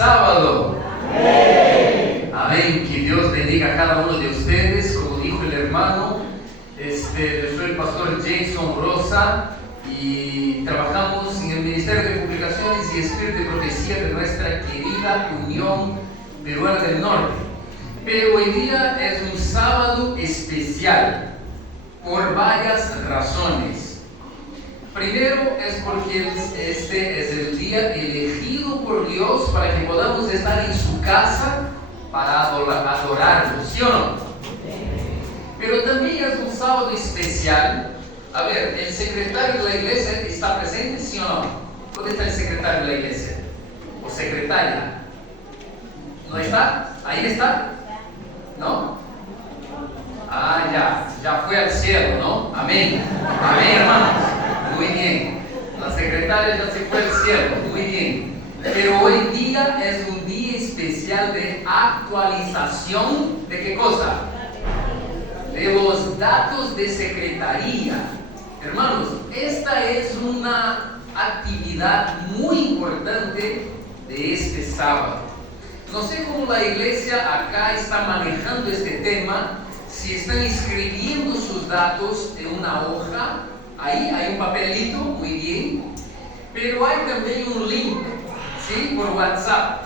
sábado. Amén. Que Dios bendiga a cada uno de ustedes. Como dijo el hermano, yo soy el pastor Jason Rosa y trabajamos en el Ministerio de Publicaciones y Espíritu de Profecía de nuestra querida Unión Peruana del Norte. Pero hoy día es un sábado especial por varias razones. Primero es porque este es el día elegido por Dios para que podamos estar en su casa para adorarlo, ¿sí o no? Pero también es un sábado especial. A ver, ¿el secretario de la iglesia está presente, sí o no? ¿Dónde está el secretario de la iglesia? ¿O secretaria? ¿No está? ¿Ahí está? ¿No? Ah, ya fue al cielo, ¿no? Amén. Amén, hermanos. Muy bien. La secretaria ya se fue al cielo. Muy bien. Pero hoy día es un día especial de actualización. ¿De qué cosa? De los datos de secretaría. Hermanos, esta es una actividad muy importante de este sábado. No sé cómo la iglesia acá está manejando este tema. Si están escribiendo sus datos en una hoja, ahí hay un papelito, muy bien. Pero hay también un link, ¿sí? Por WhatsApp.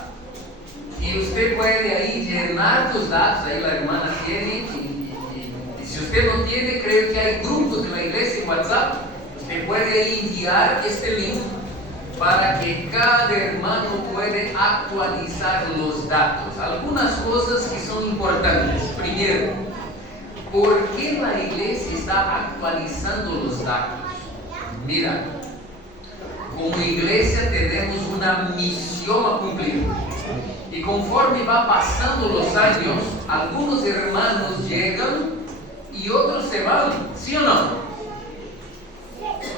Y usted puede ahí llenar tus datos, ahí la hermana tiene. Y si usted no tiene, creo que hay grupos en la iglesia en WhatsApp. Usted puede enviar este link para que cada hermano pueda actualizar los datos. Algunas cosas que son importantes. Primero, ¿por qué la iglesia está actualizando los datos? Mira, como iglesia tenemos una misión a cumplir. Y conforme va pasando los años, algunos hermanos llegan y otros se van, ¿sí o no?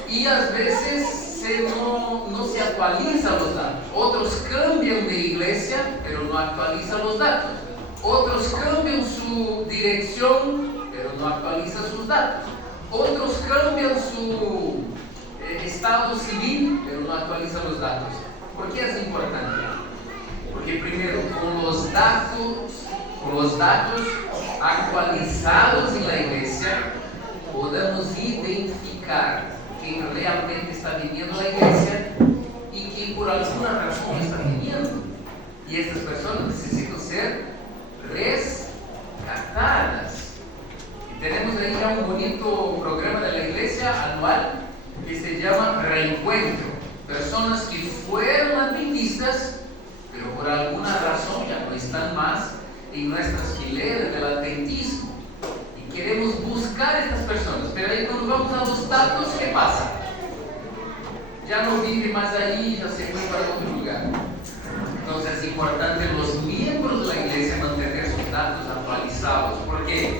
Y a veces no se actualizan los datos. Otros cambian de iglesia, pero no actualizan los datos. Otros cambian su dirección, pero no actualizan sus datos. Otros cambian su estado civil, pero no actualizan los datos. ¿Por qué es importante? Porque primero, con los datos actualizados en la iglesia, podemos identificar quién realmente está viniendo a la iglesia y quién por alguna razón está viniendo. Y estas personas necesitan ser rescatadas. Y tenemos ahí ya un bonito programa de la iglesia anual que se llama Reencuentro. Personas que fueron adventistas, pero por alguna razón ya no están más en nuestras fileras del adventismo. Y queremos buscar a estas personas. Pero ahí cuando vamos a los datos, ¿qué pasa? Ya no vive más ahí, ya se fue para otro lugar. Entonces es importante los miembros de la iglesia mantener sus datos actualizados. ¿Por qué?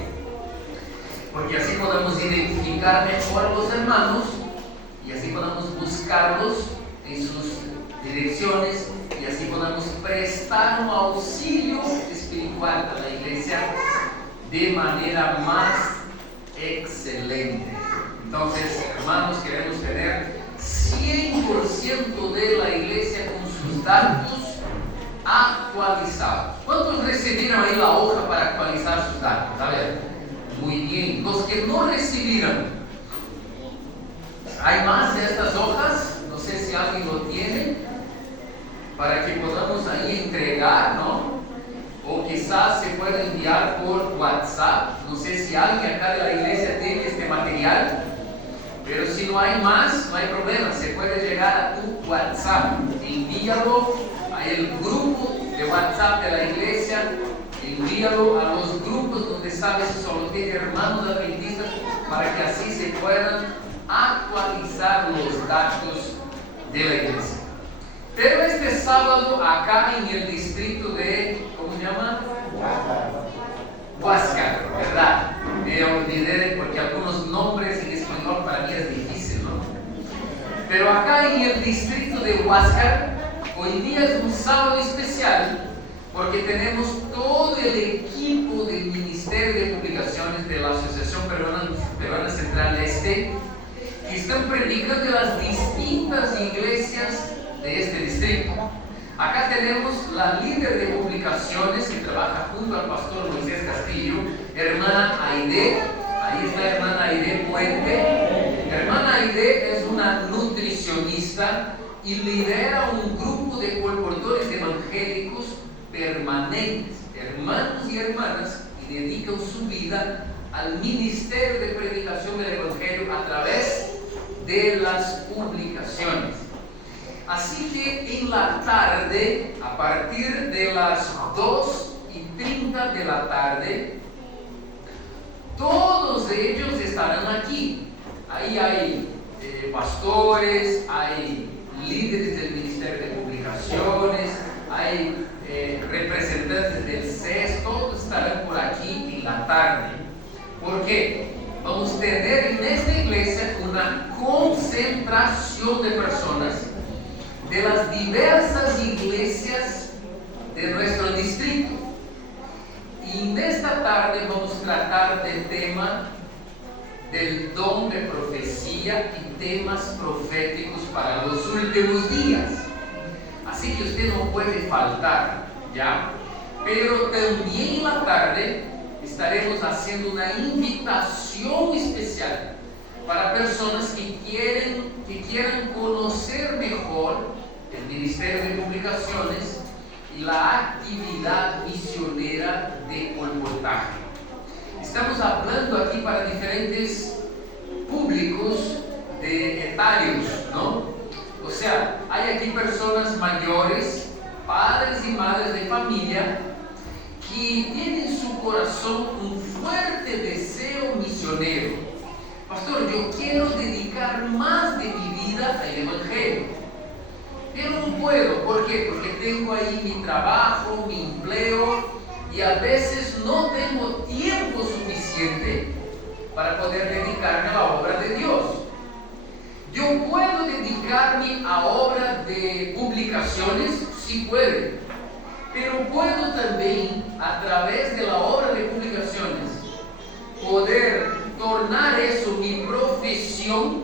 Porque así podemos identificar mejor a los hermanos y así podemos buscarlos en sus direcciones y así podemos prestar un auxilio espiritual a la iglesia de manera más excelente. Entonces, hermanos, queremos tener 100% de la iglesia con sus datos actualizados. ¿Cuántos recibieron ahí la hoja para actualizar sus datos? A ver, muy bien. Los que no recibieron, ¿hay más de estas hojas? No sé si alguien lo tiene, para que podamos ahí entregar, ¿no? O quizás se pueda enviar por WhatsApp. No sé si alguien acá de la iglesia tiene este material, pero si no hay más, no hay problema. Se puede llegar a tu WhatsApp. Envíalo al grupo de WhatsApp de la iglesia. Envíalo a los grupos donde sabes que solo tiene hermanos adventistas, para que así se puedan actualizar los datos de la iglesia. Pero este sábado acá en el distrito de, ¿cómo se llama? Huáscar, ¿verdad? Me olvidé porque algunos nombres en español para mí es difícil, ¿no? Pero acá en el distrito de Huáscar, hoy día es un sábado especial porque tenemos todo el equipo del Ministerio de Publicaciones de la Asociación Peruana Central Este, que están predicando en las distintas iglesias de este distrito. Acá tenemos la líder de publicaciones que trabaja junto al pastor Moisés Castillo, hermana Aide. Ahí está hermana Aide Puente. Hermana Aide es una nutricionista y lidera un grupo de colportores evangélicos permanentes, hermanos y hermanas, y dedican su vida al ministerio de predicación del evangelio a través de las publicaciones. Así que en la tarde, a partir de las 2:30 de la tarde, todos ellos estarán aquí. Ahí hay pastores, hay líderes del ministerio de publicaciones, hay representantes del CES, todos estarán por aquí en la tarde. ¿Por qué? Vamos a tener en esta iglesia una concentración de personas de las diversas iglesias de nuestro distrito. Y en esta tarde vamos a tratar del tema del don de profecía y temas proféticos para los últimos días. Así que usted no puede faltar, ¿ya? Pero también en la tarde estaremos haciendo una invitación especial para personas que quieran conocer mejor el Ministerio de Publicaciones y la actividad misionera de colportaje. Estamos hablando aquí para diferentes públicos de etarios, ¿no? O sea, hay aquí personas mayores, padres y madres de familia, que tienen en su corazón un fuerte deseo misionero. Pastor, yo quiero dedicar más de mi vida al evangelio, pero no puedo. ¿Por qué? Porque tengo ahí mi trabajo, mi empleo, y a veces no tengo tiempo suficiente para poder dedicarme a la obra de Dios. Yo puedo dedicarme a obra de publicaciones, sí puedo, pero puedo también, a través de la obra de publicaciones, poder tornar eso mi profesión,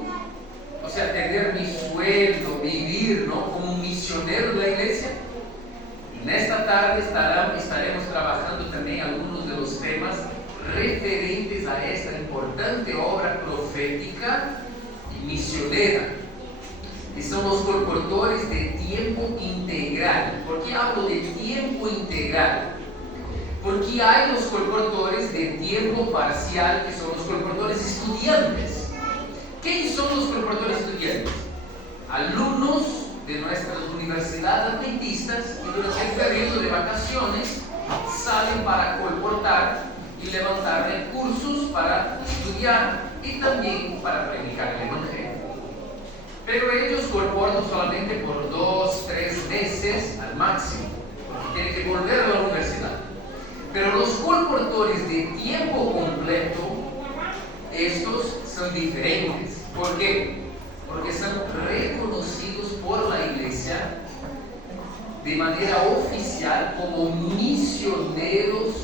o sea, tener mi sueldo, vivir, ¿no?, como un misionero de la iglesia. En esta tarde estaremos trabajando también algunos de los temas referentes a esta importante obra profética y misionera, que son los colportores de tiempo integral. ¿Por qué hablo de tiempo integral? Porque hay los colportores de tiempo parcial, que son los colportores estudiantes. ¿Qué son los colportores estudiantes? Alumnos de nuestras universidades adventistas que durante el periodo de vacaciones salen para colportar y levantar recursos para estudiar y también para predicar el evangelio. Pero ellos colportan solamente por 2-3 meses al máximo, porque tienen que volver a la universidad. Pero los colportores de tiempo completo, estos son diferentes. ¿Por qué? Porque son reconocidos por la iglesia de manera oficial como misioneros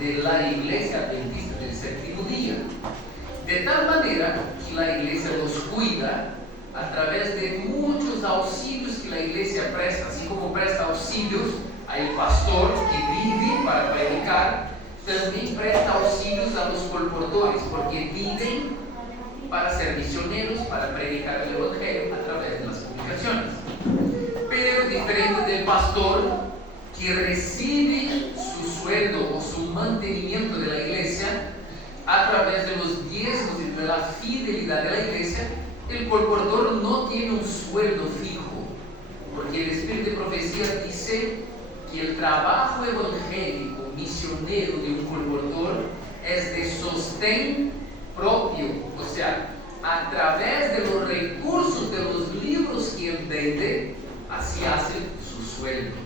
de la iglesia adventista del séptimo día. De tal manera que la iglesia los cuida a través de muchos auxilios que la iglesia presta, así como presta auxilios al pastor que vive para predicar, también presta auxilios a los colportores, porque viven para ser misioneros, para predicar el evangelio a través de las publicaciones. Pero diferente del pastor que recibe su sueldo o su mantenimiento de la iglesia a través de los diezmos y de la fidelidad de la iglesia, el colportor no tiene un sueldo fijo, porque el espíritu de profecía dice que el trabajo evangélico misionero de un colportor es de sostén propio, o sea, a través de los recursos de los libros que él vende, así hace su sueldo.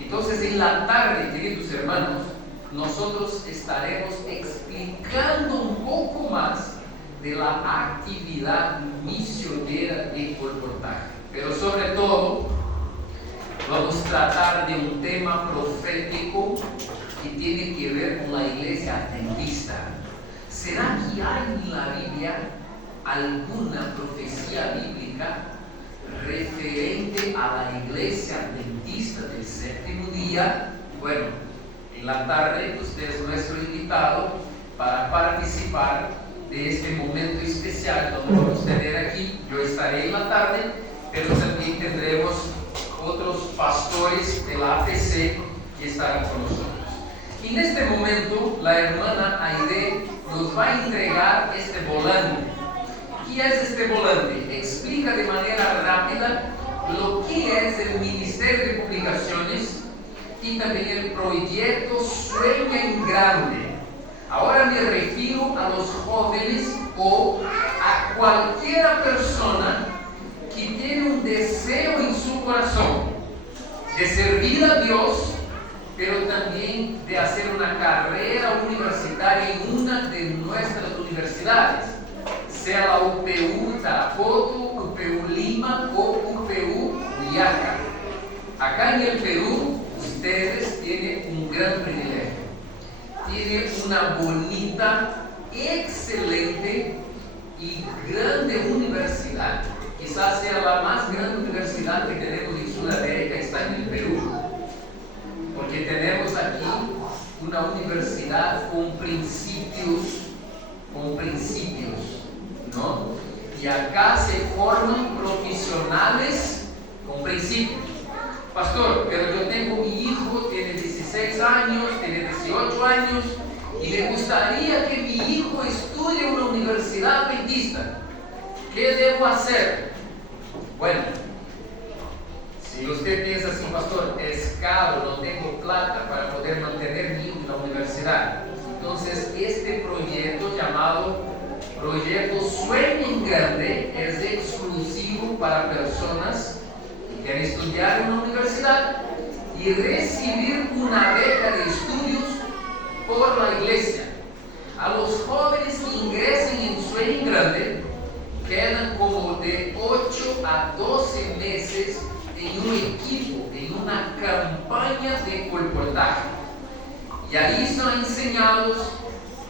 Entonces, en la tarde, queridos hermanos, nosotros estaremos explicando un poco más de la actividad misionera de colportaje, pero sobre todo vamos a tratar de un tema profético que tiene que ver con la iglesia adventista. ¿Será que hay en la Biblia alguna profecía bíblica referente a la iglesia adventista? Adventista del Séptimo Día. Bueno, en la tarde usted es nuestro invitado para participar de este momento especial donde vamos a tener aquí. Yo estaré en la tarde, pero también tendremos otros pastores de la APC que estarán con nosotros. Y en este momento la hermana Aide nos va a entregar este volante. ¿Qué es este volante? Explica de manera rápida lo que es el Ministerio de Publicaciones y también el proyecto Sueña en Grande. Ahora me refiero a los jóvenes o a cualquier persona que tiene un deseo en su corazón de servir a Dios, pero también de hacer una carrera universitaria en una de nuestras universidades, sea la UPU Tarapoto, UPU Lima o UPU Huillaca. Acá en el Perú, ustedes tienen un gran privilegio. Tienen una bonita, excelente y grande universidad. Quizás sea la más grande universidad que tenemos en Sudamérica, está en el Perú. Porque tenemos aquí una universidad con principios, ¿no? Y acá se forman profesionales con principios. Pastor, pero yo tengo mi hijo, tiene 16 años, tiene 18 años, y me gustaría que mi hijo estudie en una universidad adventista. ¿Qué debo hacer? Bueno, si usted piensa así, pastor, es caro, no tengo plata para poder mantener mi hijo en la universidad. Entonces, este proyecto llamado Proyecto Sueña en Grande es exclusivo para personas que quieren estudiar en una universidad y recibir una beca de estudios por la iglesia. A los jóvenes que ingresen en Sueña en Grande quedan como de 8 a 12 meses en un equipo, en una campaña de colportaje. Y ahí son enseñados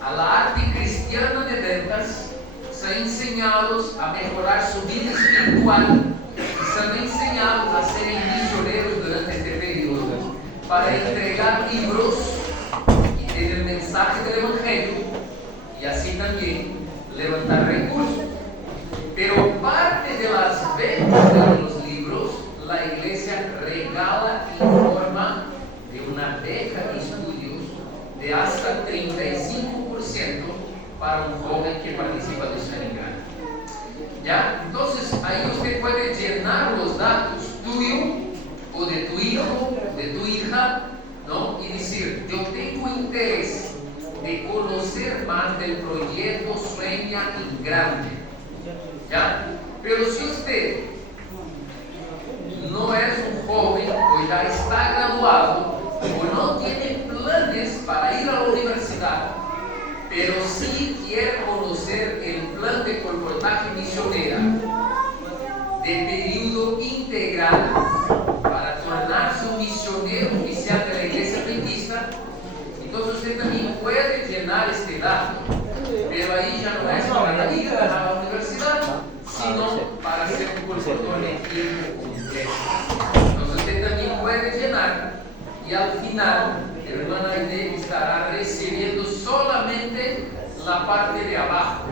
a la arte cristiana de ventas, son enseñados a mejorar su vida espiritual y son enseñados a ser misioneros durante este periodo para entregar libros y tener mensajes del Evangelio y así también levantar recursos. Pero parte de las ventas de los libros, la iglesia regala en forma de una beca de estudios de hasta 35% para un joven que participa de Sueña en Grande. ¿Ya? Entonces, ahí usted puede llenar los datos tuyo o de tu hijo, de tu hija, ¿no? Y decir, yo tengo interés de conocer más del proyecto Sueña en Grande. ¿Ya? Pero si usted no es un joven o ya está graduado o no tiene planes para ir a la universidad, pero sí quiere conocer el plan de colportaje misionera de periodo integral para tornarse un misionero oficial de la iglesia adventista, entonces usted también puede llenar este dato, pero ahí ya no es para ir a la universidad, sino para ser un colportor de tiempo completo. Entonces usted también puede llenar y al final el hermano Aide estará recibiendo solamente la parte de abajo.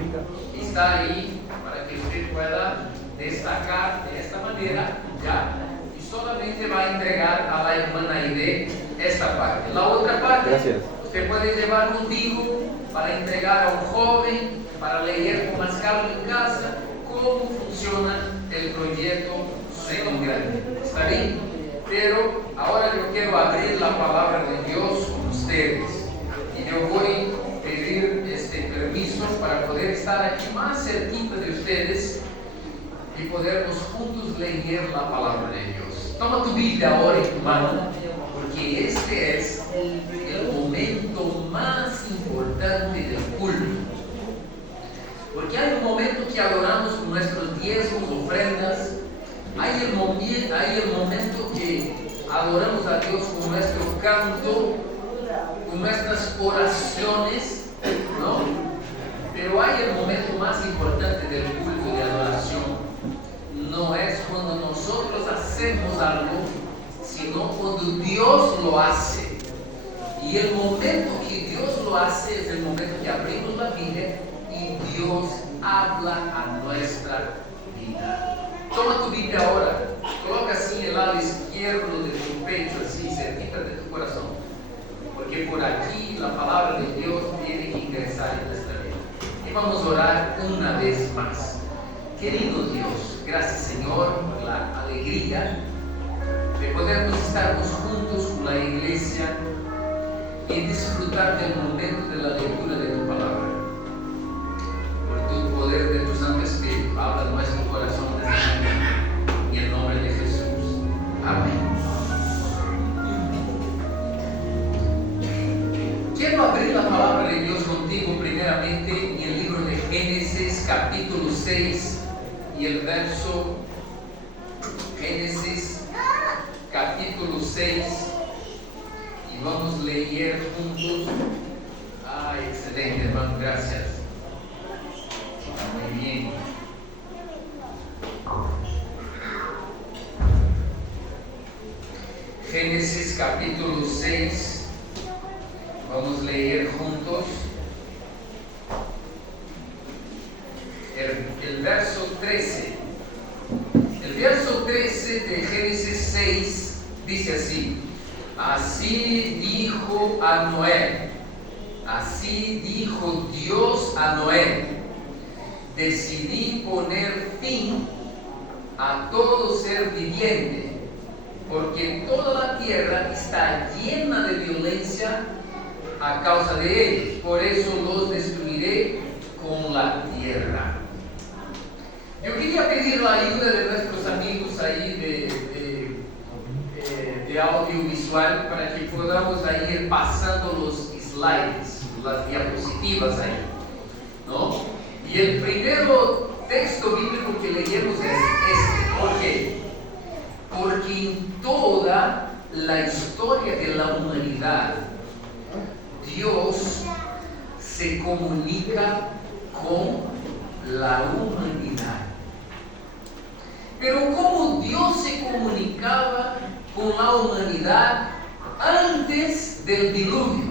Está ahí para que usted pueda destacar de esta manera, ¿ya? Y solamente va a entregar a la hermana Aide esta parte. La otra parte, gracias, usted puede llevar contigo para entregar a un joven, para leer con más calma en casa cómo funciona el proyecto Sueña en Grande. ¿Está bien? Pero ahora yo quiero abrir la palabra de Dios con ustedes. Y yo voy a pedir este permiso para poder estar aquí más cerquita de ustedes y podernos juntos leer la palabra de Dios. Toma tu Biblia ahora en tu mano, porque este es el momento más importante del culto. Porque hay un momento que adoramos con nuestros diezmos, ofrendas. Hay el momento que adoramos a Dios con nuestro canto, con nuestras oraciones, ¿no? Pero hay el momento más importante del culto de adoración. No es cuando nosotros hacemos algo, sino sino cuando Dios lo hace. Y el momento que Dios lo hace es el momento que abrimos la Biblia y Dios habla a nuestra vida. Toma tu Biblia ahora, coloca así en el lado izquierdo de tu pecho, así cerquita de tu corazón, porque por aquí la palabra de Dios tiene que ingresar en nuestra vida. Y vamos a orar una vez más. Querido Dios, gracias Señor por la alegría de podernos estarnos juntos con la iglesia y disfrutar del momento de la lectura de tu palabra. Por tu poder de tu Santo Espíritu, habla en nuestro corazón desde mañana. En el nombre de Jesús. Amén. Quiero abrir la palabra de Dios contigo primeramente en el libro de Génesis, capítulo 6 y el verso Génesis, capítulo 6. Y vamos a leer juntos. Excelente, hermano, gracias. Muy bien. Génesis capítulo 6. Vamos a leer juntos. El verso 13. El verso 13 de Génesis 6 dice así: así dijo a Noé, así dijo Dios a Noé: decidí poner fin a todo ser viviente, porque toda la tierra está llena de violencia a causa de ellos. Por eso los destruiré con la tierra. Yo quería pedir la ayuda de nuestros amigos ahí de audiovisual para que podamos ir pasando los slides, las diapositivas ahí, ¿no? Y el primero texto bíblico que leemos es este. ¿Por qué? Porque en toda la historia de la humanidad, Dios se comunica con la humanidad. Pero ¿cómo Dios se comunicaba con la humanidad antes del diluvio?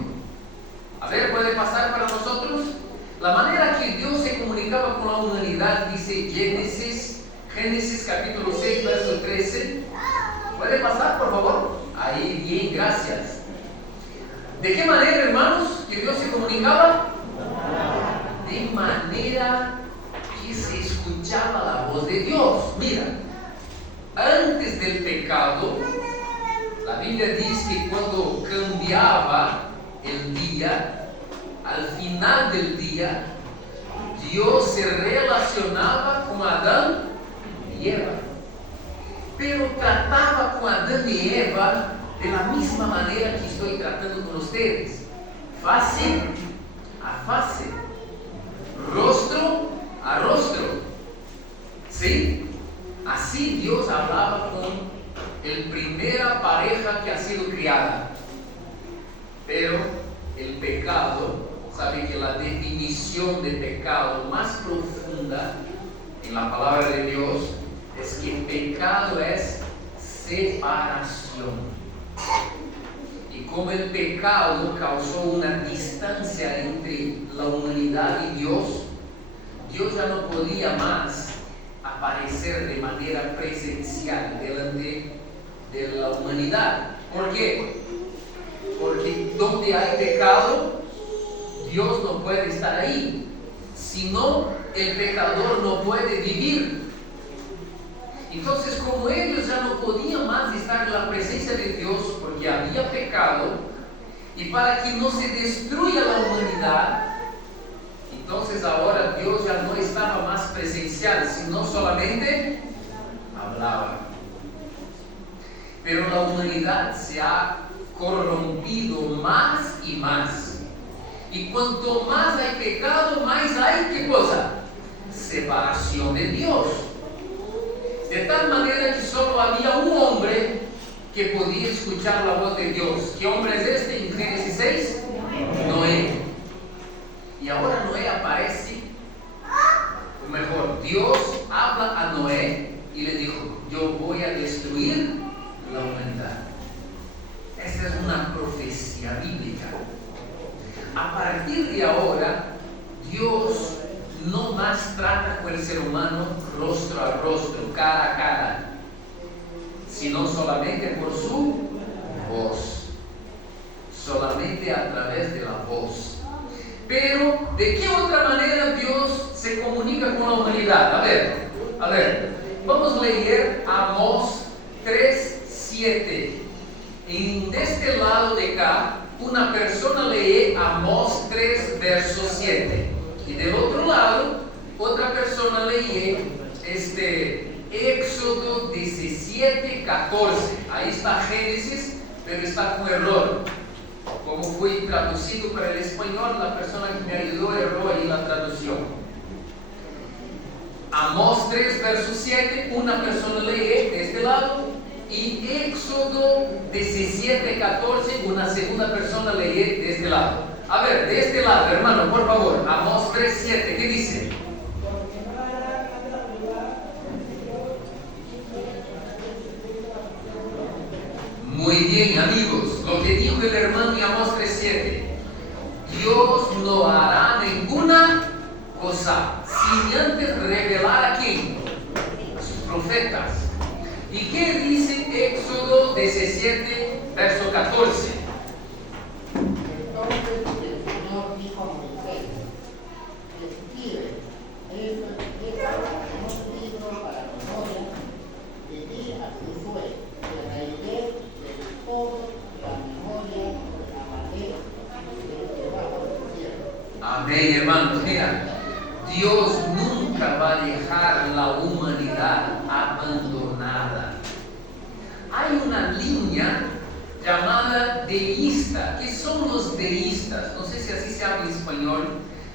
A ver, ¿puede pasar para nosotros? La manera que Dios se comunicaba con la humanidad, dice Génesis capítulo 6, verso 13. ¿Puede pasar, por favor? Ahí, bien, gracias. ¿De qué manera, hermanos, que Dios se comunicaba? De manera que se escuchaba la voz de Dios. Mira, antes del pecado, la Biblia dice que cuando cambiaba el día, al final del día, Dios se relacionaba con Adán y Eva. Pero trataba con Adán y Eva de la misma manera que estoy tratando con ustedes. Face a face, rostro a rostro. ¿Sí? Así Dios hablaba con la primera pareja que ha sido criada. Pero el pecado, sabe que la definición de pecado más profunda en la palabra de Dios es que pecado es separación. Y como el pecado causó una distancia entre la humanidad y Dios, Dios ya no podía más aparecer de manera presencial delante de la humanidad. ¿Por qué? Porque donde hay pecado, Dios no puede estar ahí. Si no, el pecador no puede vivir. Entonces, como ellos ya no podían más estar en la presencia de Dios porque había pecado, y para que no se destruya la humanidad, entonces ahora Dios ya no estaba más presencial, sino solamente hablaba. Pero la humanidad se ha corrompido más y más. Y cuanto más hay pecado, más hay, ¿qué cosa? Separación de Dios. De tal manera que solo había un hombre que podía escuchar la voz de Dios. ¿Qué hombre es este en Génesis 6? Noé. Y ahora Noé aparece, o mejor, Dios habla a Noé y le dijo: yo voy a destruir la humanidad. experiencia bíblica. A partir de ahora, Dios no más trata con el ser humano rostro a rostro, cara a cara, sino solamente por su voz, solamente a través de la voz. Pero, ¿de qué otra manera Dios se comunica con la humanidad? A ver, vamos a leer Amós 3:7. De este lado de acá, una persona lee Amós 3, verso 7. Y del otro lado, otra persona lee Éxodo 17, 14. Ahí está Génesis, pero está con error. Como fue traducido para el español, la persona que me ayudó erró ahí la traducción. Amós 3, verso 7, una persona lee de este lado, y Éxodo 17, 14, una segunda persona lee de este lado. A ver, de este lado, hermano, por favor, Amós 3, 7, ¿qué dice? Muy bien, amigos, lo que dijo el hermano en Amós 3:7: Dios no hará ninguna cosa sin antes revelar a quién, a sus profetas. ¿Y qué dice Éxodo 17, verso 14? Entonces el Señor dijo a Moisés: escribe en un libro para memoria, y di a Josué que reiré de todo la memoria de la manera debajo del cielo. Amén, hermanos. Mira, Dios nunca va a dejar la humanidad abandonada. Hay una línea llamada deísta. ¿Qué son los deístas? No sé si así se habla en español,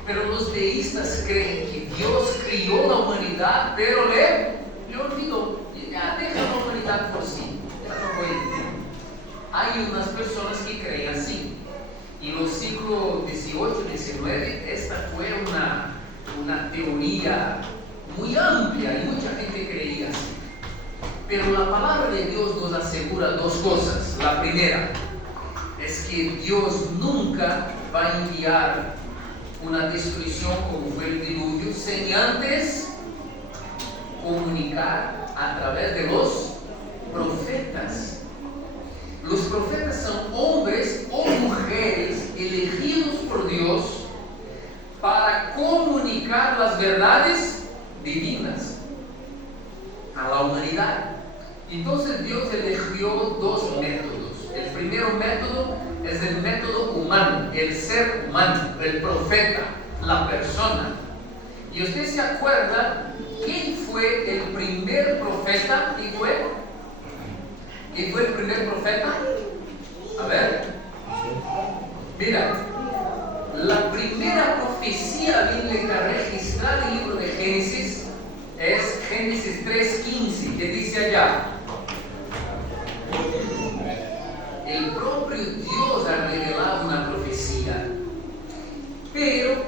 pero los deístas creen que Dios crió la humanidad, pero le olvidó. Y ya deja la humanidad por sí. Ya no voy. Hay unas personas que creen así. Y en los siglos XVIII y XIX, esta fue una teoría muy amplia y mucha gente creía así. Pero la palabra de Dios nos asegura dos cosas. La primera es que Dios nunca va a enviar una destrucción como fue el diluvio sin antes comunicar a través de los profetas. Los profetas son hombres o mujeres elegidos por Dios para comunicar las verdades divinas a la humanidad. Entonces Dios eligió dos métodos. El primer método es el método humano, el ser humano, el profeta, la persona. ¿Y usted se acuerda quién fue el primer profeta? ¿Quién fue? ¿Quién fue el primer profeta? A ver. Mira, la primera profecía bíblica registrada en el libro de Génesis es Génesis 3:15, que dice allá: el propio Dios ha revelado una profecía, pero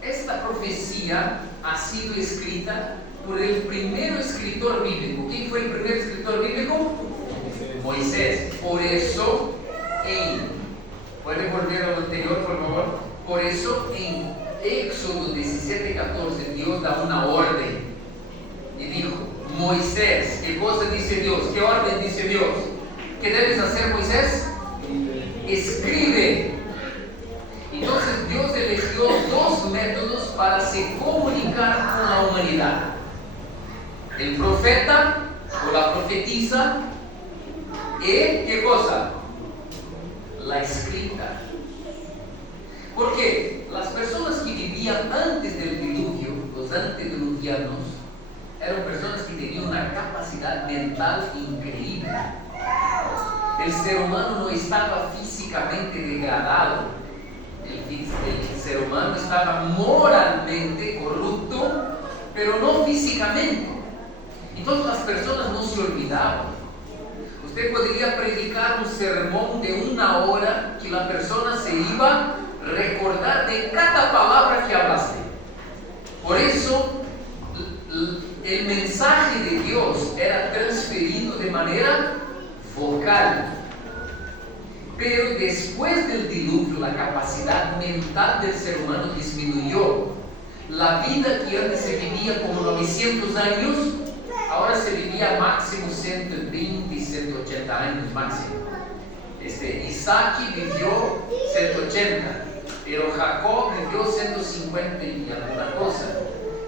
esta profecía ha sido escrita por el primer escritor bíblico. ¿Quién fue el primer escritor bíblico? Moisés. Por eso, ¿puede volver al anterior, por favor? Por eso en Éxodo 17:14 Dios da una orden y dijo: Moisés, ¿qué cosa dice Dios? ¿Qué orden dice Dios? ¿Qué debes hacer, Moisés? Escribe. Entonces Dios eligió dos métodos para se comunicar con la humanidad: el profeta o la profetisa, y ¿qué cosa? La escrita. Porque las personas que vivían antes del diluvio, los antediluvianos, eran personas que tenían una capacidad mental increíble. El ser humano no estaba físicamente degradado, el ser humano estaba moralmente corrupto, pero no físicamente. Entonces las personas no se olvidaban. Usted podría predicar un sermón de 1 hora que la persona se iba a recordar de cada palabra que hablaste. Por eso el mensaje de Dios era transferido de manera vocal. Pero después del diluvio, la capacidad mental del ser humano disminuyó. La vida que antes se vivía como 900 años, ahora se vivía máximo 120, 180 años máximo. Isaac vivió 180, pero Jacob vivió 150 y alguna cosa.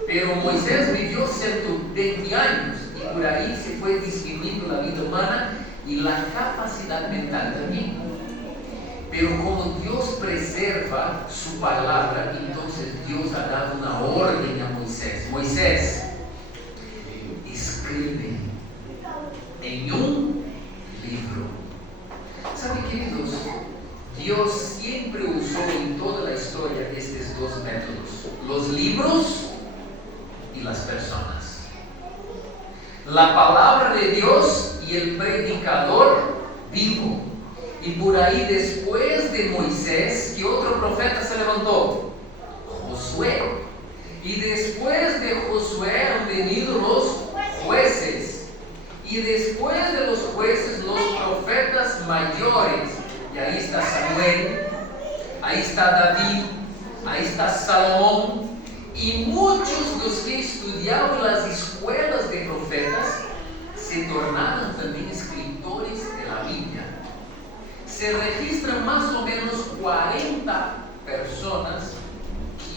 Pero Moisés vivió 120 años y por ahí se fue disminuyendo la vida humana y la capacidad mental también. Pero como Dios preserva su palabra, entonces Dios ha dado una orden a Moisés. Moisés, escribe en un libro. ¿Sabe, queridos? Dios siempre usó en toda la historia estos dos métodos: los libros y las personas. La palabra de Dios y el predicador vivo. Y por ahí, después de Moisés, ¿qué otro profeta se levantó? Josué. Y después de Josué han venido los jueces. Y después de los jueces, los profetas mayores. Y ahí está Samuel, ahí está David, ahí está Salomón. Y muchos de los que estudiaban las escuelas de profetas se tornaron también escritores de la Biblia. Se registran más o menos 40 personas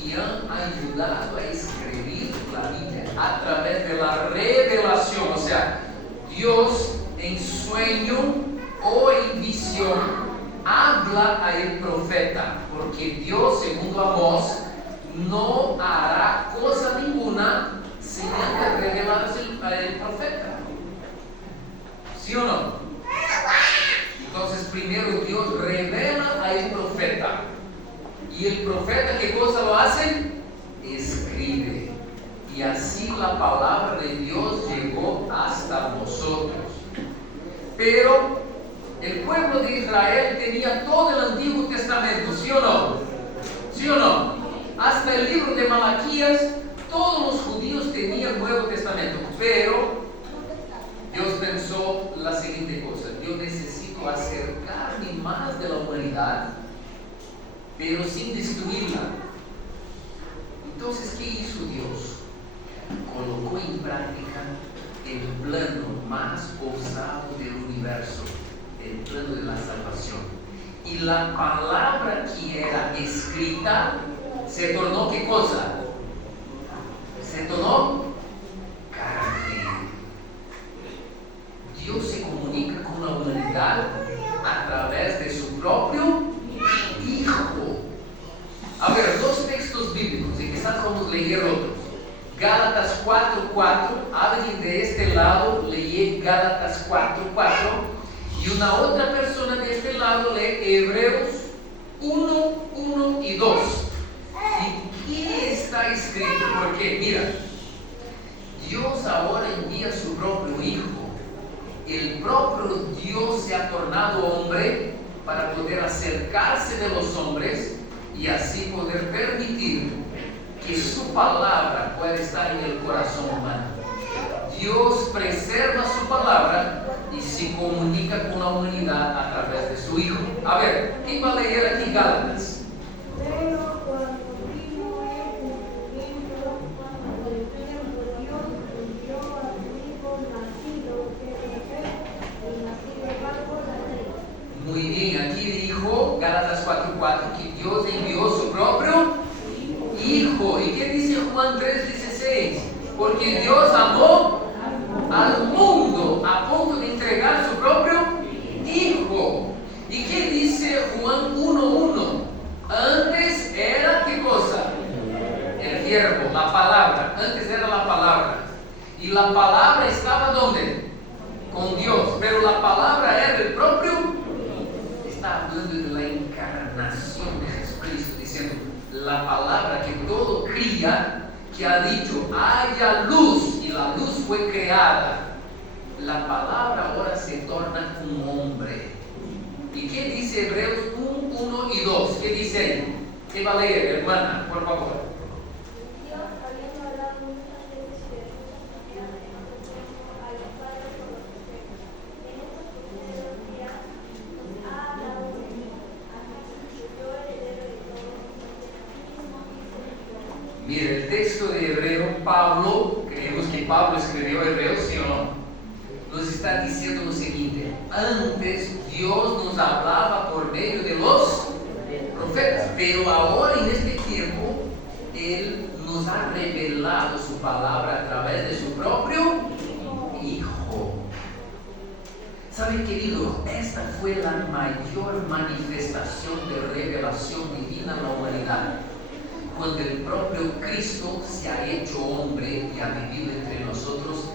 que han ayudado a escribir la Biblia a través de la revelación. O sea, Dios en sueño o en visión habla al profeta, porque Dios, segundo Amós, no hará cosa ninguna sin antes revelarse al profeta. ¿Sí o no? Entonces primero Dios revela al profeta. Y el profeta, ¿qué cosa lo hace? Escribe. Y así la palabra de Dios llegó hasta nosotros. Pero el pueblo de Israel tenía todo el Antiguo Testamento, ¿sí o no? ¿Sí o no? Hasta el libro de Malaquías, todos los judíos tenían el Nuevo Testamento. Pero Dios pensó la siguiente cosa: yo necesito acercarme más de la humanidad, pero sin destruirla. Entonces, ¿qué hizo Dios? Colocó en práctica el plano más osado del universo, el plano de la salvación. Y la palabra que era escrita se tornó, ¿qué cosa? Se tornó carne. Dios se comunica con la humanidad a través de su propio Hijo. A ver, dos textos bíblicos, y quizás vamos a leer otros. Gálatas 4:4, alguien de este lado lee Gálatas 4:4 y una otra persona de este lado lee Hebreos 1:1 y 2. ¿Y qué está escrito? Porque mira, Dios ahora envía su propio Hijo. El propio Dios se ha tornado hombre para poder acercarse de los hombres y así poder permitir que su palabra pueda estar en el corazón humano. Dios preserva su palabra y se comunica con la humanidad a través de su Hijo. A ver, ¿quién va a leer aquí Gálatas? Muy bien, aquí dijo Gálatas 4:4 que Dios envió su propio Hijo. ¿Y qué dice Juan 3:16? Porque Dios amó al mundo a punto de entregar su propio Hijo. ¿Y qué dice Juan 1:1? Antes era, ¿qué cosa? El verbo, la palabra. Antes era la palabra. Y la palabra estaba ¿dónde? Con Dios. Pero la palabra era el propio. Está hablando de la encarnación de Jesucristo, diciendo la palabra que todo cría, que ha dicho haya luz y la luz fue creada. La palabra ahora se torna un hombre. ¿Y qué dice Hebreos 1:1 y 2? ¿Qué dice ahí? ¿Qué va a leer, hermana? Por favor. Mire, el texto de Hebreo, Pablo, creemos que Pablo escribió Hebreo, ¿sí o no? Nos está diciendo lo siguiente: antes Dios nos hablaba por medio de los profetas, pero ahora en este tiempo Él nos ha revelado su palabra a través de su propio Hijo. ¿Saben, queridos? Esta fue la mayor manifestación de revelación divina en la humanidad, cuando el propio Cristo se ha hecho hombre y ha vivido entre nosotros,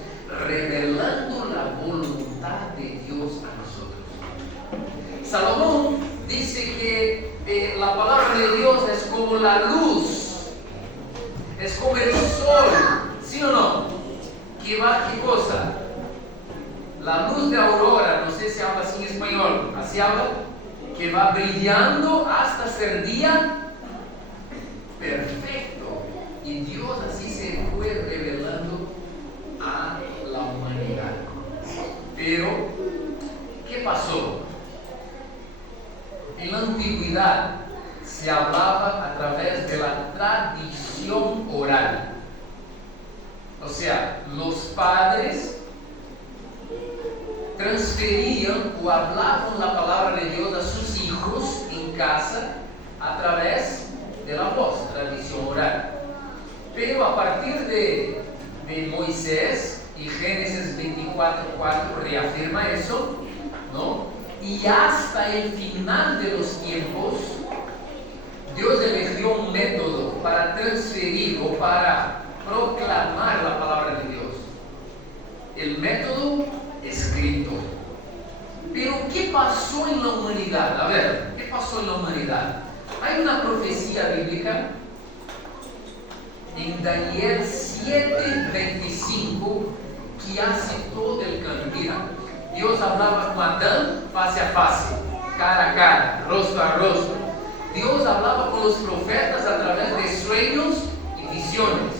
revelando la voluntad de Dios a nosotros. Salomón dice que la palabra de Dios es como la luz, es como el sol, ¿sí o no? Que va, ¿qué cosa? La luz de aurora, no sé si habla así en español, así habla, que va brillando hasta ser día perfecto. Y Dios así se fue revelando a la humanidad. Pero, ¿qué pasó? En la antigüedad se hablaba a través de la tradición oral. O sea, los padres transferían o hablaban la palabra de Dios a sus hijos en casa a través de la voz, tradición oral. Pero a partir de Moisés, y Génesis 24:4 reafirma eso, ¿no? Y hasta el final de los tiempos, Dios eligió un método para transferir o para proclamar la palabra de Dios. El método escrito. Pero ¿qué pasó en la humanidad? A ver, ¿qué pasó en la humanidad? Hay una profecía bíblica en Daniel 7:25 que hace todo el cambio. Mira, Dios hablaba con Adán face a face, cara a cara, rostro a rostro. Dios hablaba con los profetas a través de sueños y visiones.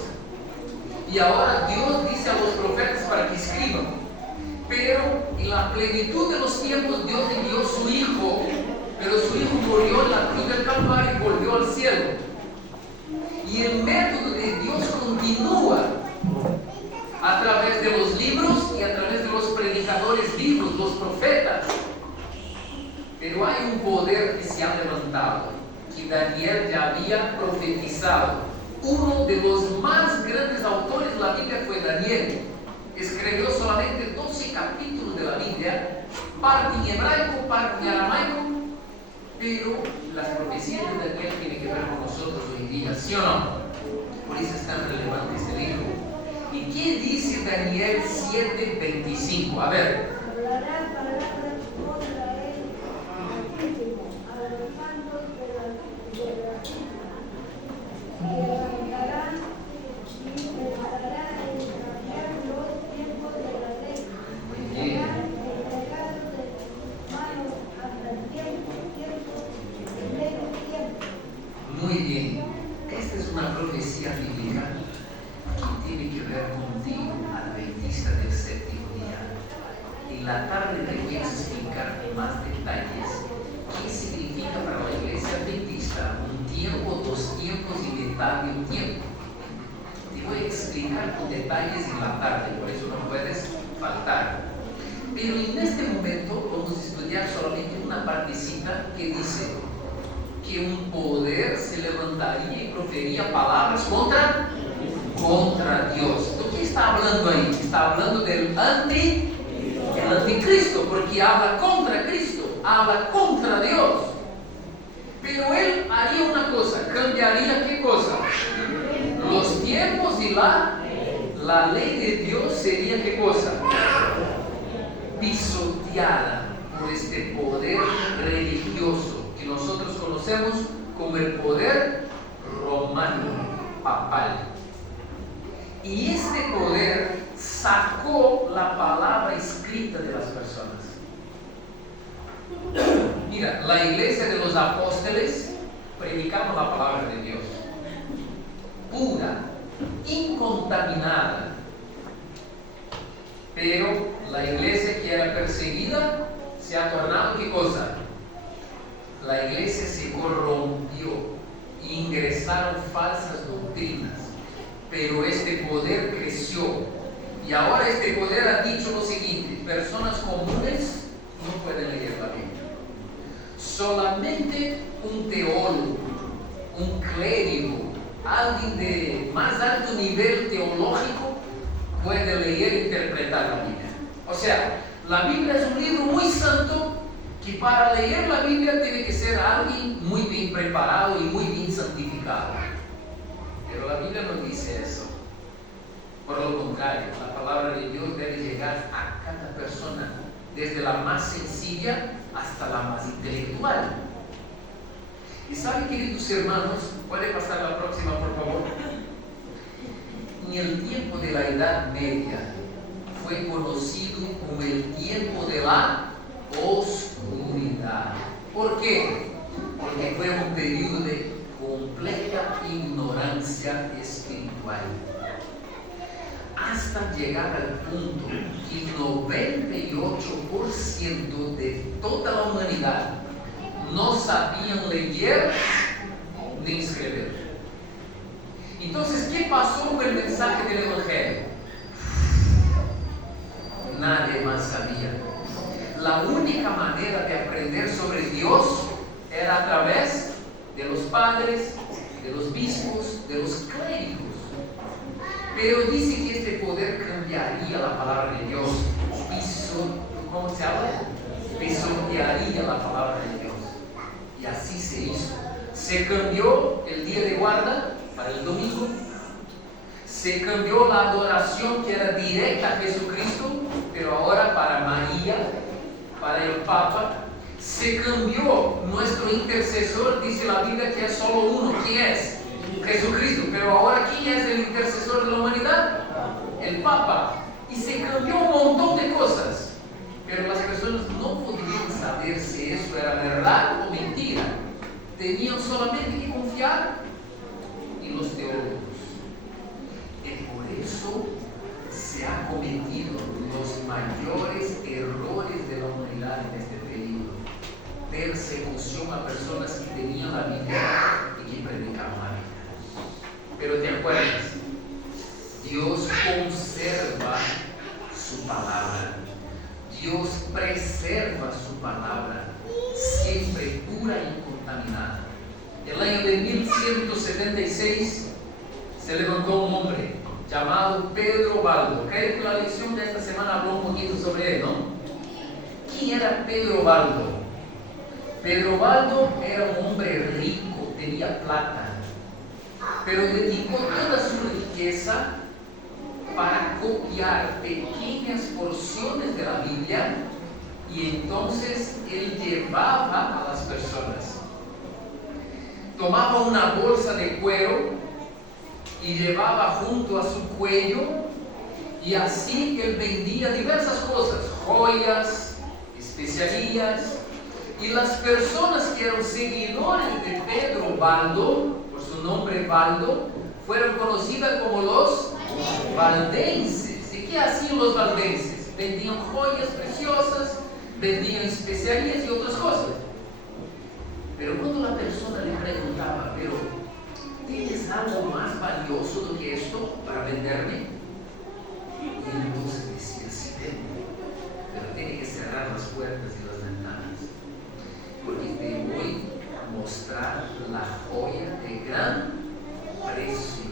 Y ahora Dios dice a los profetas para que escriban. Pero en la plenitud de los tiempos Dios envió su Hijo, pero su Hijo murió en la cruz del Calvario y volvió al cielo. Y el método de Dios continúa a través de los libros y a través de los predicadores vivos, los profetas. Pero hay un poder que se ha levantado, que Daniel ya había profetizado. Uno de los más grandes autores de la Biblia fue Daniel. Escribió solamente 12 capítulos de la Biblia, parte en hebraico, parte en aramaico, pero las profecías de Daniel tienen que ver con nosotros hoy en día, ¿sí o no? Por eso es tan relevante este libro. ¿Y qué dice Daniel 7:25? A ver. Hablará palabras contra él, a los santos de la y levantará en cambiar los tiempos de la ley, entregar el legado de manos hasta el tiempo, Muy bien. Esta es una profecía bíblica que tiene que ver contigo, adventista del séptimo día. En la tarde te voy a explicar con más detalles qué significa para la iglesia adventista un tiempo, dos tiempos y mitad de un tiempo. Te voy a explicar con detalles en la tarde, por eso no puedes faltar. Pero en este momento vamos a estudiar solamente una partecita que dice que un poder se levantaría y profería palabras contra Dios. ¿De qué está hablando ahí? Está hablando del anticristo, porque habla contra Cristo, habla contra Dios. Pero él haría una cosa, cambiaría ¿qué cosa? Los tiempos y la ley de Dios sería ¿qué cosa? Pisoteada por este poder religioso que nosotros conocemos como el poder romano papal. Y este poder sacó la palabra escrita de las personas. Mira, la iglesia de los apóstoles predicaba la palabra de Dios, pura, incontaminada. Pero la iglesia que era perseguida se ha tornado ¿qué cosa? La iglesia se corrompió y ingresaron falsas doctrinas, pero este poder creció. Y ahora este poder ha dicho lo siguiente: personas comunes no pueden leer la Biblia. Solamente un teólogo, un clérigo, alguien de más alto nivel teológico puede leer e interpretar la Biblia. O sea, la Biblia es un libro muy santo que para leer la Biblia tiene que ser alguien muy bien preparado y muy bien santificado. Pero la Biblia no dice eso. Por lo contrario, la palabra de Dios debe llegar a cada persona, desde la más sencilla hasta la más intelectual. Y saben, queridos hermanos, puede pasar la próxima, por favor. En el tiempo de la Edad Media fue conocido como el tiempo de la oscuridad. ¿Por qué? Porque fue un periodo de completa ignorancia espiritual, hasta llegar al punto que el 98% de toda la humanidad no sabían leer ni escribir. Entonces, ¿qué pasó con el mensaje del Evangelio? Nadie más sabía. La única manera de aprender sobre Dios era a través de los padres, de los obispos, de los clérigos. Pero dice que este poder cambiaría la palabra de Dios. ¿Cómo se habla? Pisotearía la palabra de Dios. Y así se hizo. Se cambió el día de guarda para el domingo. Se cambió la adoración que era directa a Jesucristo, pero ahora para María, para el Papa. Se cambió nuestro intercesor, dice la Biblia que es solo uno. ¿Quién es? Jesucristo. Pero ahora, ¿quién es el intercesor de la humanidad? El Papa. Y se cambió un montón de cosas, pero las personas no podían saber si eso era verdad o mentira. Tenían solamente que confiar en los teólogos. Y por eso se han cometido los mayores errores de la humanidad en este periodo. Persecución a personas que tenían la Biblia y que predicaban la Biblia. Pero te acuerdas, Dios conserva su palabra. Dios preserva su palabra, siempre pura y contaminada. El año de 1176 se levantó un hombre llamado Pedro Baldo. Creo que la lección de esta semana habló un poquito sobre él, ¿no? ¿Quién era Pedro Baldo? Pedro Baldo era un hombre rico, tenía plata, pero dedicó toda su riqueza para copiar pequeñas porciones de la Biblia, y entonces él llevaba a las personas. Tomaba una bolsa de cuero y llevaba junto a su cuello, y así él vendía diversas cosas, joyas, especialías, y las personas que eran seguidores de Pedro Baldo, por su nombre Baldo, fueron conocidas como los valdenses. ¿Y qué hacían los valdenses? Vendían joyas preciosas, vendían especialías y otras cosas. Pero cuando la persona le preguntaba, pero ¿tienes algo más valioso do que esto para venderme? Y entonces decía, sí tengo, pero tiene que cerrar las puertas y las ventanas, porque te voy a mostrar la joya de gran precio,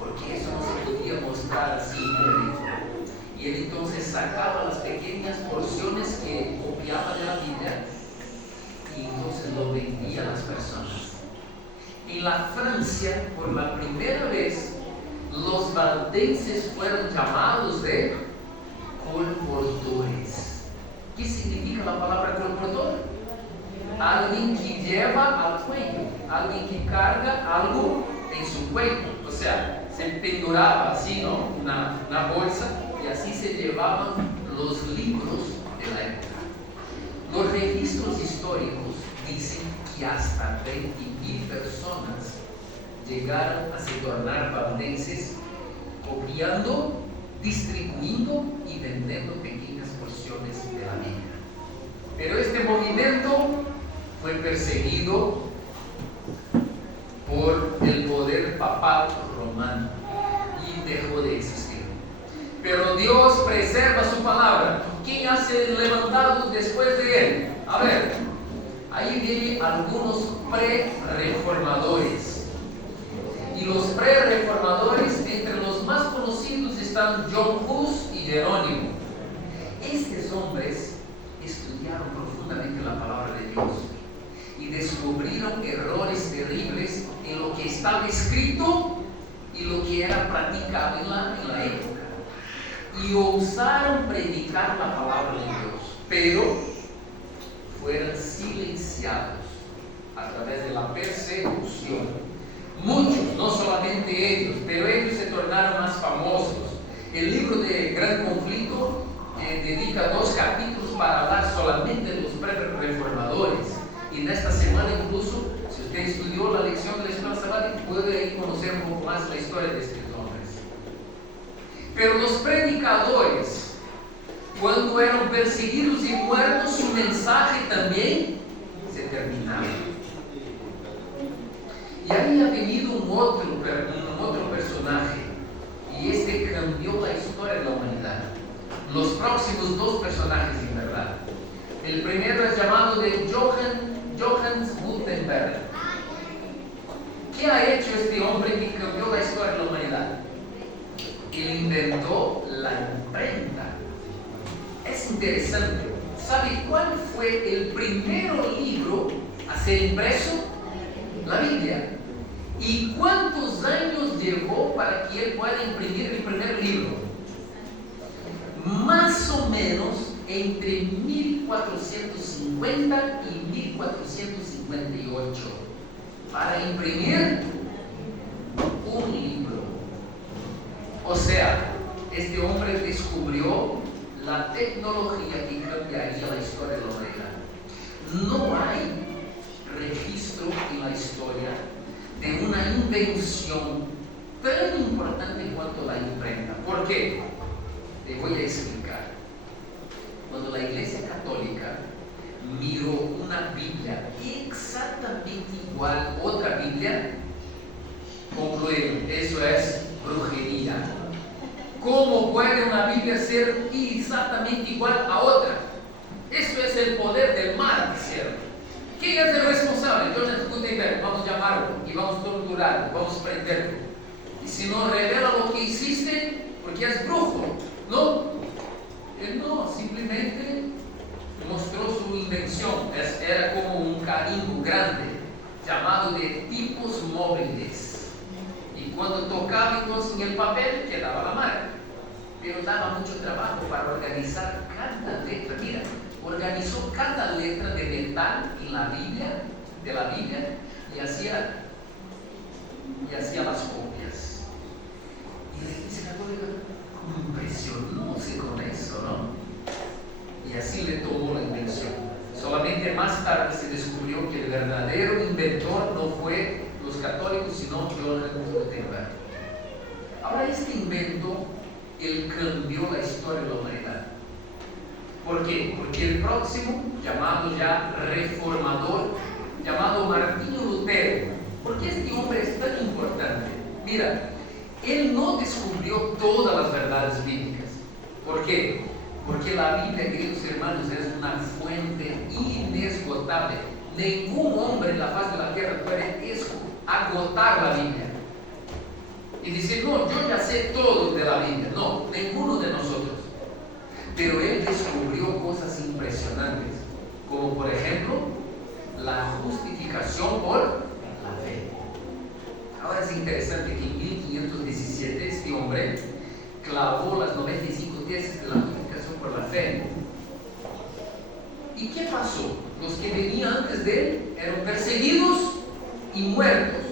porque eso no se podía mostrar así público. Y él entonces sacaba las pequeñas porciones que copiaba de la Biblia y entonces lo vendía a las personas. En la Francia, por la primera vez, los valdenses fueron llamados de colportores. ¿Qué significa la palabra colportor? Alguien que lleva al cuello, alguien que carga algo en su cuello. O sea, se penduraba así, ¿no? Una bolsa, y así se llevaban los libros de la época. Los registros históricos dicen que hasta 20,000 personas llegaron a se tornar valdenses, copiando, distribuyendo y vendiendo pequeñas porciones de la Biblia. Pero este movimiento fue perseguido papal romano y dejó de existir. Pero Dios preserva su palabra. ¿Quién ha sido levantado después de él? A ver, ahí vienen algunos pre-reformadores. Y los pre-reformadores, entre los más conocidos están John Hus y Jerónimo. Estos hombres estudiaron profundamente la palabra de Dios y descubrieron errores terribles en lo que estaba escrito y lo que era practicado en la época. Y osaron predicar la palabra de Dios, pero fueron silenciados a través de la persecución. Muchos, no solamente ellos, pero ellos se tornaron más famosos. El libro de Gran Conflicto dedica 2 capítulos para hablar solamente de los reformadores. Y en esta semana incluso, si usted estudió la lección de la escuela sabática, puede conocer un poco más la historia de estos hombres. Pero los predicadores, cuando eran perseguidos y muertos, su mensaje también se terminaba. Y había venido un otro personaje, y este cambió la historia de la humanidad. Los próximos 2 personajes, en verdad. El primero es llamado de Johannes Gutenberg. ¿Qué ha hecho este hombre que cambió la historia de la humanidad? Él inventó la imprenta. Es interesante. ¿Sabe cuál fue el primer libro a ser impreso? La Biblia. ¿Y cuántos años llevó para que él pueda imprimir el primer libro? Más o menos entre 1450 y 1458 para imprimir un libro. O sea, este hombre descubrió la tecnología que cambiaría la historia de la humanidad. No hay registro en la historia de una invención tan importante cuanto la imprenta. ¿Por qué? Te voy a explicar. Cuando la Iglesia Católica miró una Biblia exactamente igual a otra Biblia, concluyeron, eso es brujería. ¿Cómo puede una Biblia ser exactamente igual a otra? Eso es el poder del mal, dijeron. ¿Quién es el responsable? Johannes Gutenberg. Vamos a llamarlo y vamos a torturarlo, vamos a prenderlo. Y si no revela lo que hiciste, porque es brujo, ¿no? Él no, simplemente mostró su invención. Era como un carimbo grande, llamado de tipos móviles. Y cuando tocaba entonces en el papel, quedaba la marca. Pero daba mucho trabajo para organizar cada letra. Mira, organizó cada letra de metal en la Biblia, y hacía las copias. Y la Iglesia Católica impresionóse con eso, ¿no? Y así le tomó la invención. Solamente más tarde se descubrió que el verdadero inventor no fue los católicos, sino Johannes Gutenberg. Ahora, este invento, él cambió la historia de la humanidad. ¿Por qué? Porque el próximo, llamado ya reformador, llamado Martín Lutero. ¿Por qué este hombre es tan importante? Mira, él no descubrió todas las verdades bíblicas. ¿Por qué? Porque la Biblia, queridos hermanos, es una fuente inesgotable. Ningún hombre en la faz de la tierra puede agotar la Biblia y decir, no, yo ya sé todo de la Biblia. No, ninguno de nosotros. Pero él descubrió cosas impresionantes, como por ejemplo la justificación por la fe. Ahora es interesante que en 1517 este hombre clavó las 95 tesis de la justificación por la fe. ¿Y qué pasó? Los que venían antes de él eran perseguidos y muertos.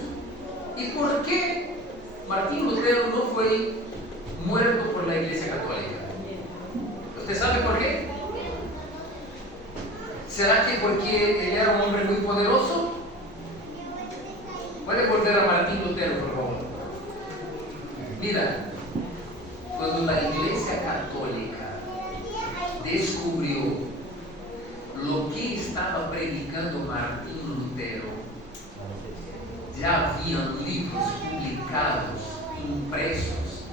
¿Y por qué Martín Lutero no fue muerto por la Iglesia Católica? ¿Usted sabe por qué? ¿Será que porque él era un hombre muy poderoso? Puede volver a Martín Lutero, por favor. Mira, cuando la Iglesia Católica descubrió lo que estaba predicando Martín Lutero, ya habían libros publicados publicados, impresos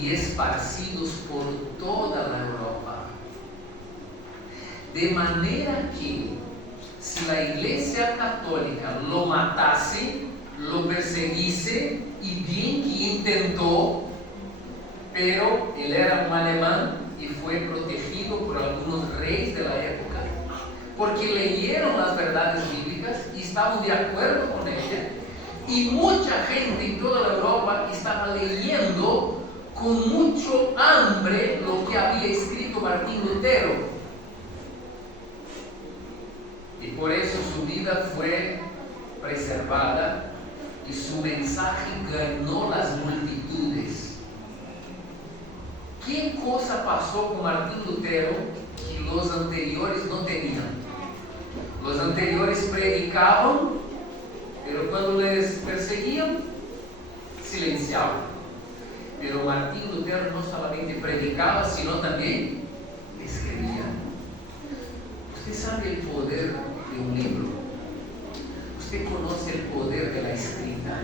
y esparcidos por toda la Europa. De manera que si la Iglesia Católica lo matase, lo perseguise, y bien que intentó, pero él era un alemán y fue protegido por algunos reyes de la época, porque leyeron las verdades bíblicas y estaban de acuerdo con ella, y mucha gente en toda la Europa estaba leyendo con mucho hambre lo que había escrito Martín Lutero, y por eso su vida fue preservada y su mensaje ganó las multitudes. ¿Qué cosa pasó con Martín Lutero que los anteriores no tenían? Los anteriores predicaban, pero cuando les perseguían, silenciaban. Pero Martín Lutero no solamente predicaba, sino también escribía. Usted sabe el poder de un libro. Usted conoce el poder de la escrita.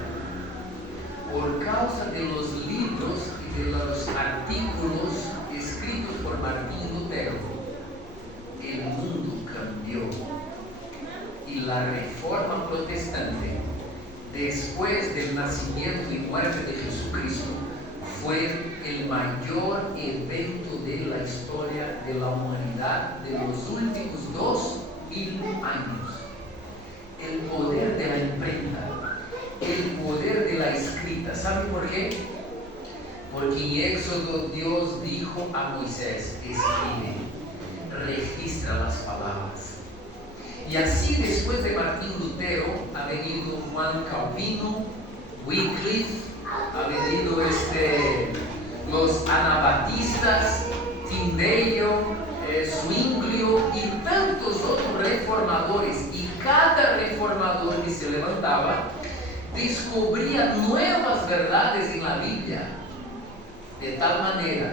Por causa de los libros y de los artículos escritos por Martín Lutero, el mundo cambió. Y la Reforma Protestante, después del nacimiento y muerte de Jesucristo, fue el mayor evento de la historia de la humanidad de los últimos 2000 años. El poder de la imprenta, el poder de la escrita. ¿Sabe por qué? Porque en Éxodo Dios dijo a Moisés: escribe, registra las palabras. Y así, después de Martín Lutero, ha venido Juan Calvino, Wycliffe, ha venido los anabatistas, Tyndale, Zwinglio y tantos otros reformadores. Y cada reformador que se levantaba descubría nuevas verdades en la Biblia, de tal manera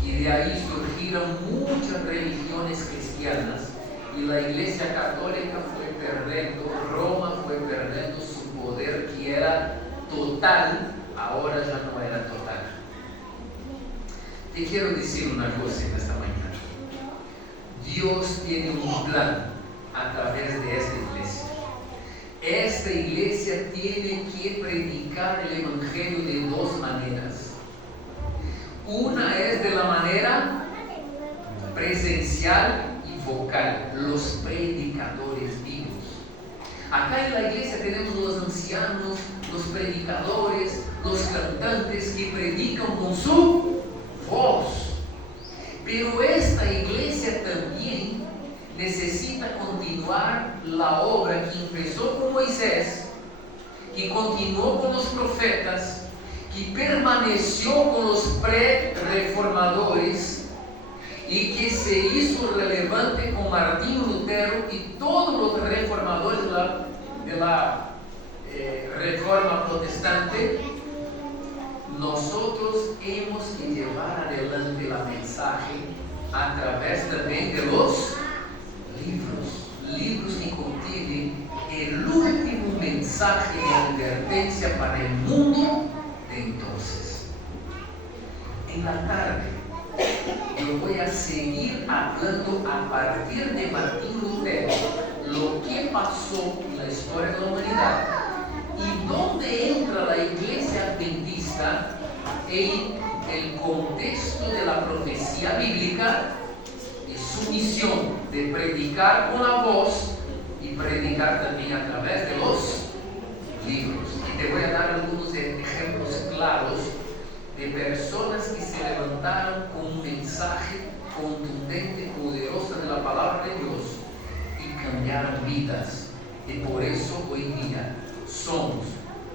que de ahí surgieron muchas religiones cristianas y la Iglesia Católica fue perdiendo, Roma fue perdiendo su poder, que era total, ahora ya no era total. Te quiero decir una cosa en esta mañana. Dios tiene un plan a través de esta iglesia. Esta iglesia tiene que predicar el evangelio de dos maneras. Una es de la manera presencial y vocal, los predicadores vivos. Acá en la iglesia tenemos los ancianos, los predicadores, los cantantes que predican con su voz. Pero esta iglesia también necesita continuar la obra que empezó con Moisés, que continuó con los profetas, que permaneció con los pre-reformadores y que se hizo relevante con Martín Lutero y todos los reformadores de la Reforma Protestante. Nosotros hemos que llevar adelante la mensaje a través también de los libros que contienen el último mensaje de advertencia para el mundo de entonces. En la tarde yo voy a seguir hablando a partir de Martín Lutero lo que pasó en la historia de la humanidad y dónde entra la iglesia adventista en el contexto de la profecía bíblica y su misión de predicar con la voz y predicar también a través de los libros. Y te voy a dar algunos ejemplos claros de personas que se levantaron con un mensaje contundente, poderoso de la palabra de Dios y cambiaron vidas. Y por eso hoy día somos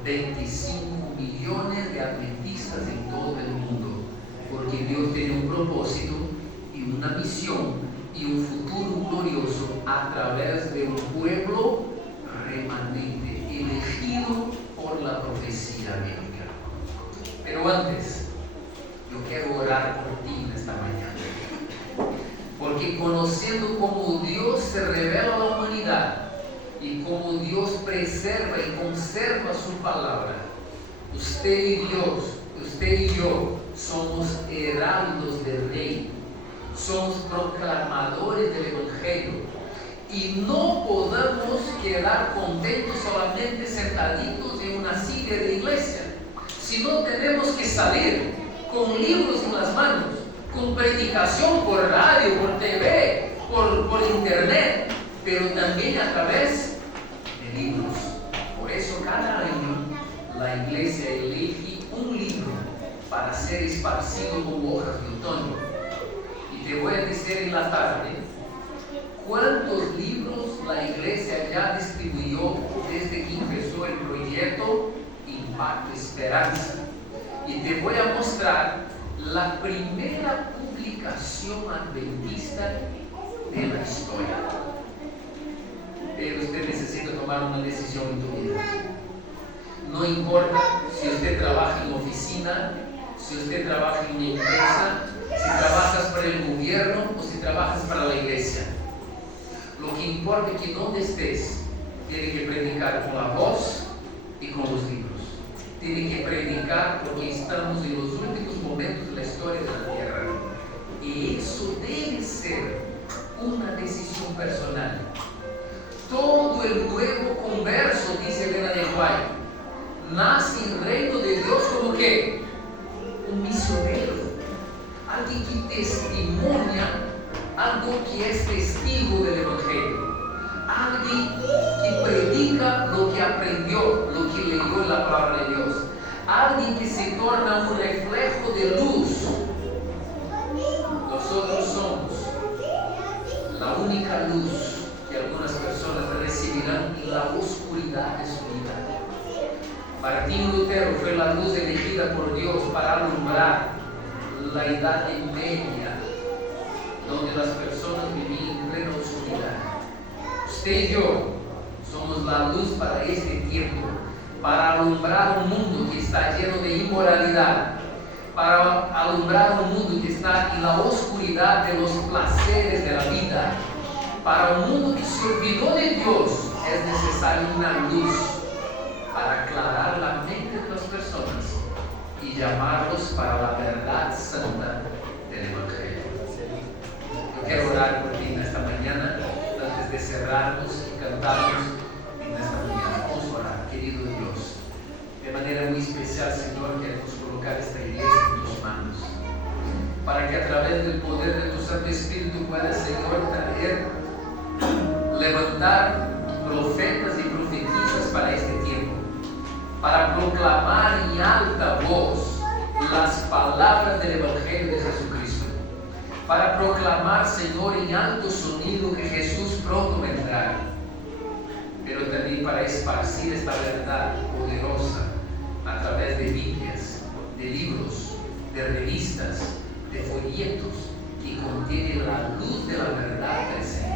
25 millones de adventistas en todo el mundo, porque Dios tiene un propósito y una misión y un futuro glorioso a través de un pueblo remanente, elegido por la profecía bíblica. Pero antes, yo quiero orar por ti en esta mañana, porque conociendo cómo Dios se revela a la humanidad y cómo Dios preserva y conserva su palabra, Usted y yo somos heraldos del Rey, somos proclamadores del Evangelio y no podemos quedar contentos solamente sentaditos en una silla de iglesia, sino tenemos que salir con libros en las manos, con predicación por radio, por TV, por internet, pero también a través de libros. Por eso cada año la iglesia elige un libro para ser esparcido como hojas de otoño. Y te voy a decir en la tarde cuántos libros la iglesia ya distribuyó desde que empezó el proyecto Impacto Esperanza. Y te voy a mostrar la primera publicación adventista de la historia. Pero usted necesita tomar una decisión en tu vida. No importa si usted trabaja en oficina, si usted trabaja en una empresa, si trabajas para el gobierno o si trabajas para la iglesia. Lo que importa es que donde estés, tiene que predicar con la voz y con los libros. Tiene que predicar porque estamos en los últimos momentos de la historia de la tierra. Y eso debe ser una decisión personal. Todo el nuevo converso, dice Elena de White, nace en el reino de Dios como que un misionero, alguien que testimonia algo que es testigo del Evangelio, alguien que predica lo que aprendió, lo que leyó en la palabra de Dios, alguien que se torna un reflejo de luz. Nosotros somos la única luz que algunas personas recibirán en la oscuridad de su vida. Martín Lutero fue la luz elegida por Dios para alumbrar la Edad Media, donde las personas vivían en plena oscuridad. Usted y yo somos la luz para este tiempo, para alumbrar un mundo que está lleno de inmoralidad, para alumbrar un mundo que está en la oscuridad de los placeres de la vida. Para un mundo que se olvidó de Dios es necesaria una luz para aclarar la mente de las personas y llamarlos para la verdad santa del Evangelio. Yo quiero orar por ti en esta mañana, antes de cerrarnos y cantarnos en esta mañana. Vamos a orar, querido Dios. De manera muy especial, Señor, queremos colocar esta iglesia en tus manos, para que a través del poder de tu Santo Espíritu puedas, Señor, levantar profetas y profetisas para este tiempo, para proclamar en alta voz las palabras del Evangelio de Jesucristo, para proclamar, Señor, en alto sonido que Jesús pronto vendrá, pero también para esparcir esta verdad poderosa a través de Biblias, de libros, de revistas, de folletos que contienen la luz de la verdad presente.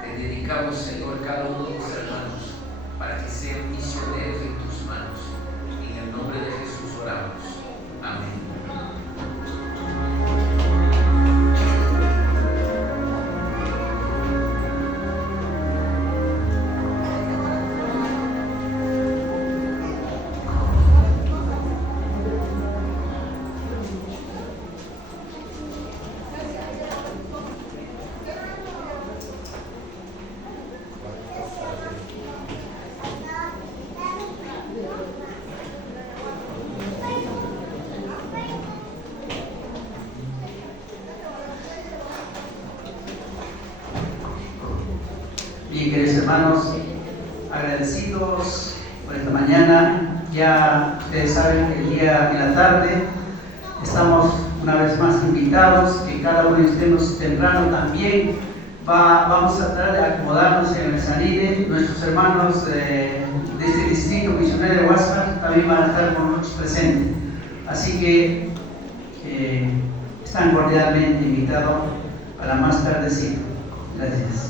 Te dedicamos, Señor, cada uno de los hermanos para que sean misioneros en tus manos. En el nombre de Jesús oramos. Amén. Bien, queridos hermanos, agradecidos por esta mañana. Ya ustedes saben que el día y la tarde estamos una vez más invitados, que cada uno estemos temprano también. Vamos a tratar de acomodarnos en el mezanine. Nuestros hermanos de este distrito misionero de Huáscar también van a estar con nosotros presentes. Así que están cordialmente invitados para más tardecito. Gracias.